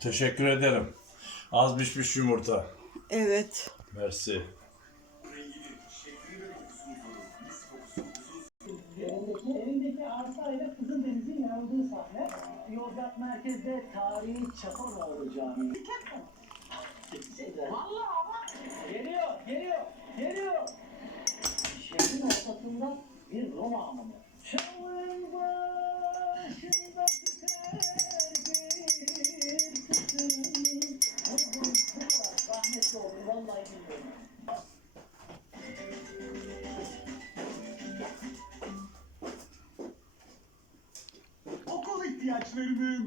Teşekkür ederim. Az pişmiş yumurta. Evet. Mersi. Evindeki arsayla Kızıldeniz'in yer aldığı sahne Yozgat merkezde tarihi Çaparoğlu Camii. Vallahi bak. Geliyor, geliyor, geliyor. Şehrin ortasında bir Roma hamamı. Okul ihtiyaçlarını